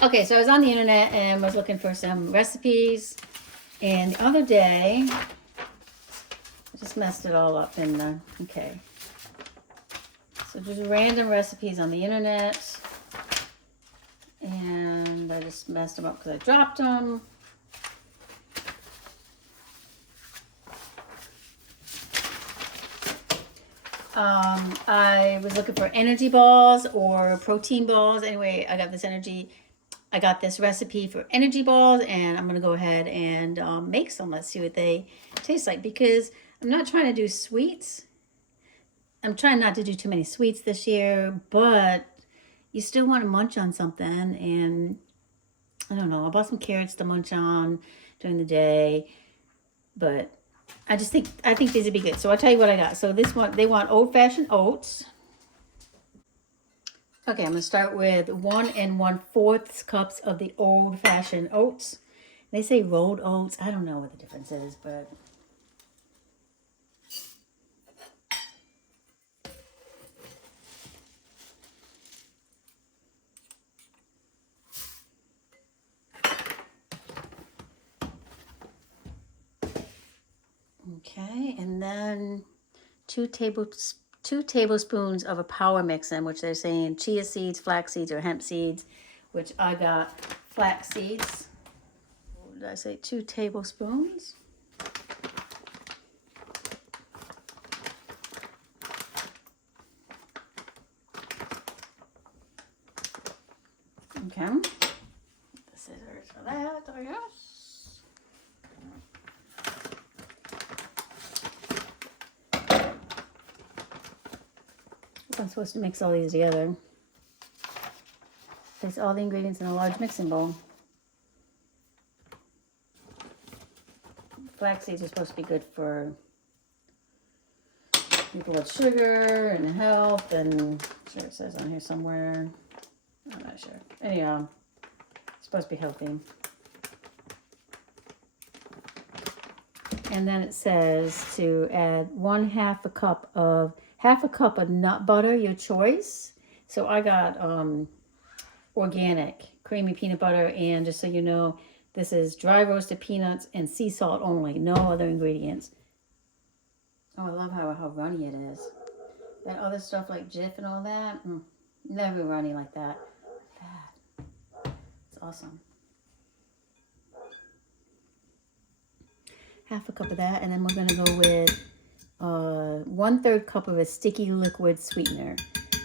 Okay, so I was on the internet and was looking for some recipes. And the other day, I just messed it all up in the, okay. So just random recipes on the internet. And I just messed them up because I dropped them. I was looking for energy balls or protein balls. Anyway, I got this recipe for energy balls, and I'm gonna go ahead and make some. Let's see what they taste like, because I'm not trying to do sweets. I'm trying not to do too many sweets this year, but you still want to munch on something. And I don't know, I bought some carrots to munch on during the day, but I think these would be good. So I'll tell you what I got. So this one, they want old-fashioned oats. Okay, I'm gonna start with 1 1/4 cups of the old-fashioned oats. They say rolled oats. I don't know what the difference is, but okay. And then 2 tablespoons of a power mix in, which they're saying chia seeds, flax seeds, or hemp seeds, which I got flax seeds. What did I say? 2 tablespoons. Okay. The scissors for that, I guess. I'm supposed to mix all these together. Place all the ingredients in a large mixing bowl. Flax seeds are supposed to be good for blood sugar and health, and I'm sure it says on here somewhere. I'm not sure. Anyhow, it's supposed to be healthy. And then it says to add half a cup of nut butter, your choice. So I got organic creamy peanut butter, and just so you know, this is dry roasted peanuts and sea salt only, no other ingredients. Oh, I love how runny it is. That other stuff like Jif and all that, never runny like that. It's awesome. Half a cup of that, and then we're gonna go with 1/3 cup of a sticky liquid sweetener.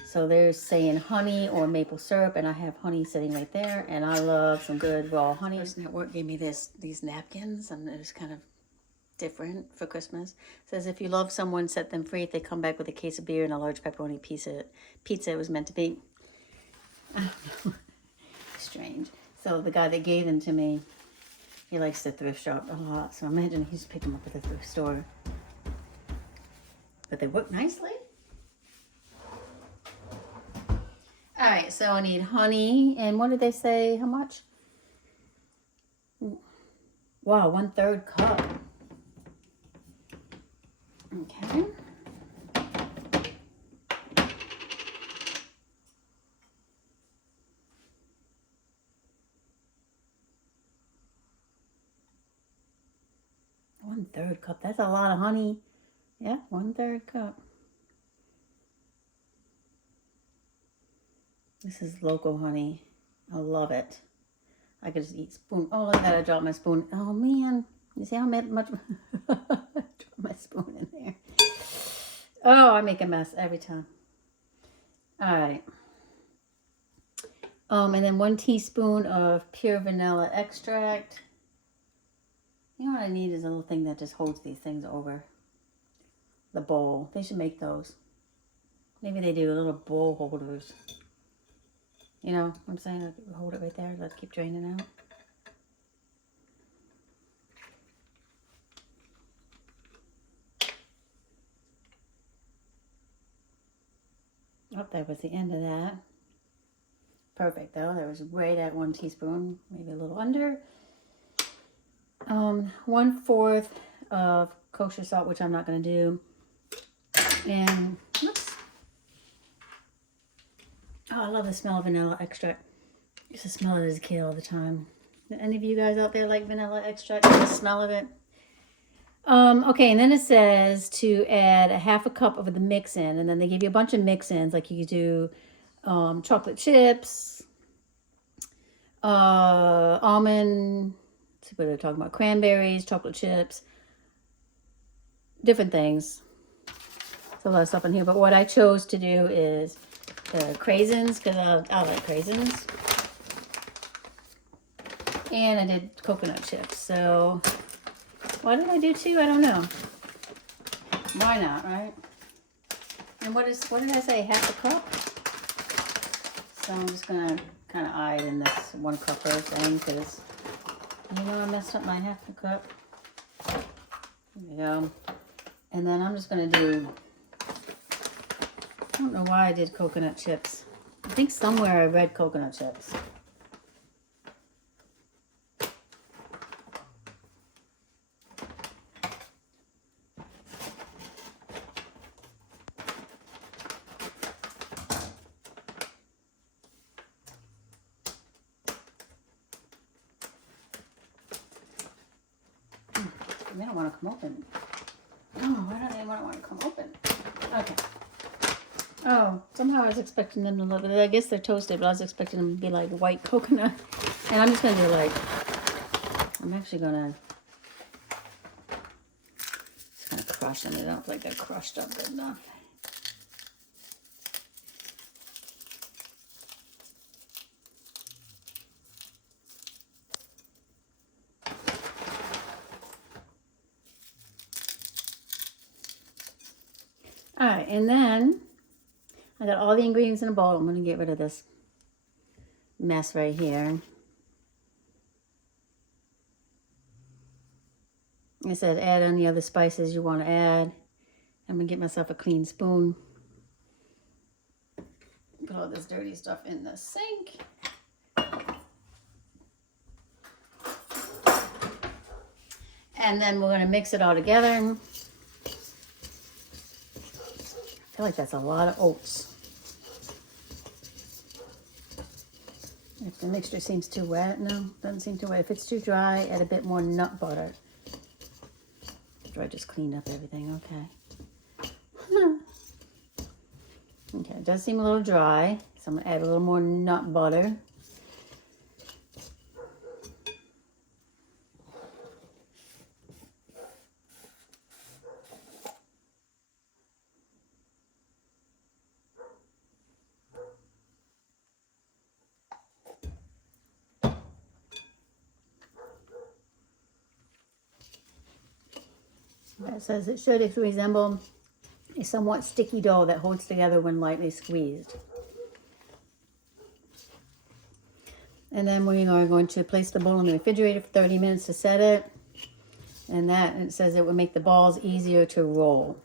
So they're saying honey or maple syrup, and I have honey sitting right there, and I love some good raw honey. The person at work gave me these napkins, and it was kind of different for Christmas. It says if you love someone, set them free. If they come back with a case of beer and a large pepperoni pizza, it was meant to be. I don't know. Strange. So the guy that gave them to me, he likes to thrift shop a lot, so I imagine he's picked them up at the thrift store. But they work nicely. All right, so I need honey, and what did they say? How much? Wow, 1/3 cup. Okay. One-third cup. That's a lot of honey. Yeah, 1/3 cup. This is local honey. I love it. I could just eat spoon. Oh, look at that. I dropped my spoon. Oh, man. You see how much? Dropped my spoon in there. Oh, I make a mess every time. All right. And then 1 teaspoon of pure vanilla extract. You know what I need is a little thing that just holds these things over the bowl. They should make those. Maybe they do little bowl holders. You know what I'm saying? Like, hold it right there. Let it keep draining out. Oh, that was the end of that. Perfect, though. That was right at 1 teaspoon, maybe a little under. 1/4 of kosher salt, which I'm not going to do. And, oops. Oh, I love the smell of vanilla extract. used to smell it as a kid all the time. Any of you guys out there like vanilla extract? The smell of it? Okay, and then it says to add a half a cup of the mix-in, and then they give you a bunch of mix-ins, like you do chocolate chips, almond, let's see what they're talking about, cranberries, chocolate chips, different things. There's a lot of stuff in here, but what I chose to do is the craisins, because I like craisins. And I did coconut chips, so why did I do 2? I don't know. Why not, right? And what did I say, half a cup? So I'm just gonna kind of eye it in this 1 cupper thing, because you know I messed up my half a cup. There you go. And then I'm just gonna do, I don't know why I did coconut chips. I think somewhere I read coconut chips. They don't want to come open. Oh, why don't they want to come open? Okay. Oh, somehow I was expecting them to look, I guess they're toasted, but I was expecting them to be like white coconut. And I'm just going to do like, I'm actually going to just kind of crush them. They don't like they're crushed up good enough. All right, and then I got all the ingredients in a bowl. I'm going to get rid of this mess right here. I said add any other spices you want to add. I'm going to get myself a clean spoon. Put all this dirty stuff in the sink. And then we're going to mix it all together. I feel like that's a lot of oats. If the mixture seems too wet, no, doesn't seem too wet. If it's too dry, add a bit more nut butter. After I just cleaned up everything, okay. Okay, it does seem a little dry, so I'm going to add a little more nut butter. It says it should resemble a somewhat sticky dough that holds together when lightly squeezed. And then we are going to place the bowl in the refrigerator for 30 minutes to set it. And it says it will make the balls easier to roll.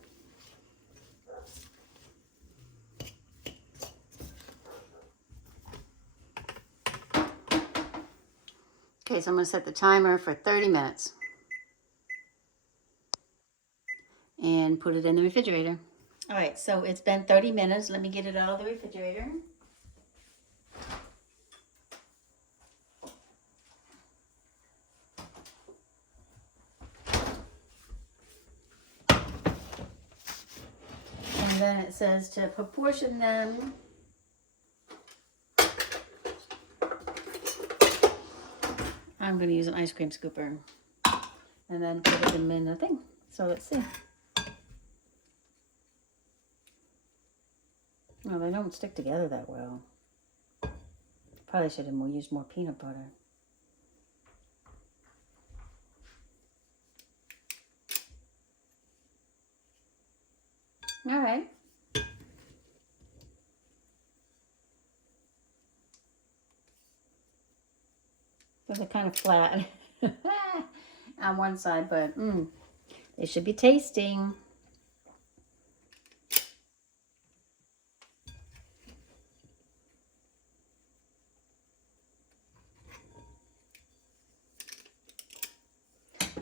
Okay, so I'm going to set the timer for 30 minutes. And put it in the refrigerator. All right, so it's been 30 minutes. Let me get it out of the refrigerator. And then it says to proportion them. I'm going to use an ice cream scooper. And then put them in the thing. So let's see. Well, they don't stick together that well. Probably should have used more peanut butter. All right. So they're kind of flat on one side, but they should be tasting.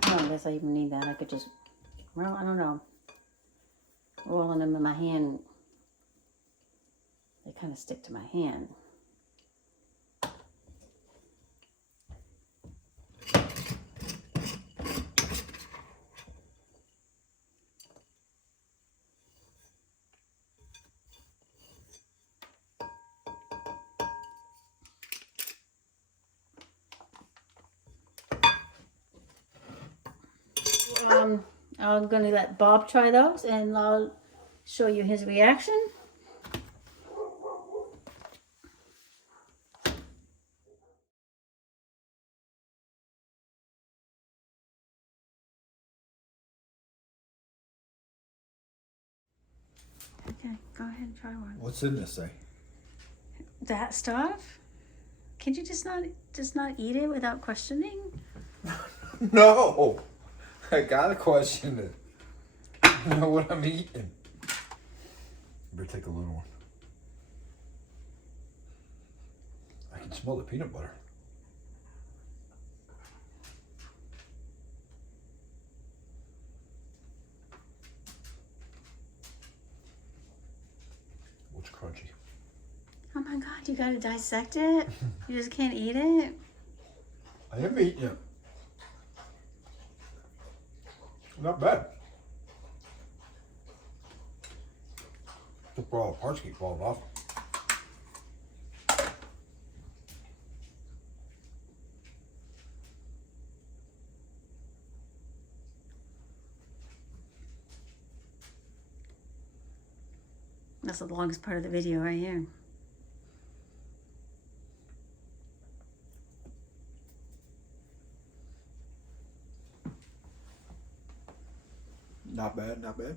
I guess I even need that. I could just, well, I don't know. Rolling them in my hand, they kind of stick to my hand. I'm gonna let Bob try those, and I'll show you his reaction. Okay, go ahead and try one. What's in this thing? That stuff? Can you just not eat it without questioning? No! I gotta question it. I know what I'm eating. Better take a little one. I can smell the peanut butter. What's crunchy? Oh my god, you gotta dissect it? You just can't eat it? I am eating it. Not bad. All the parts keep falling off. That's the longest part of the video right here. Not bad, not bad.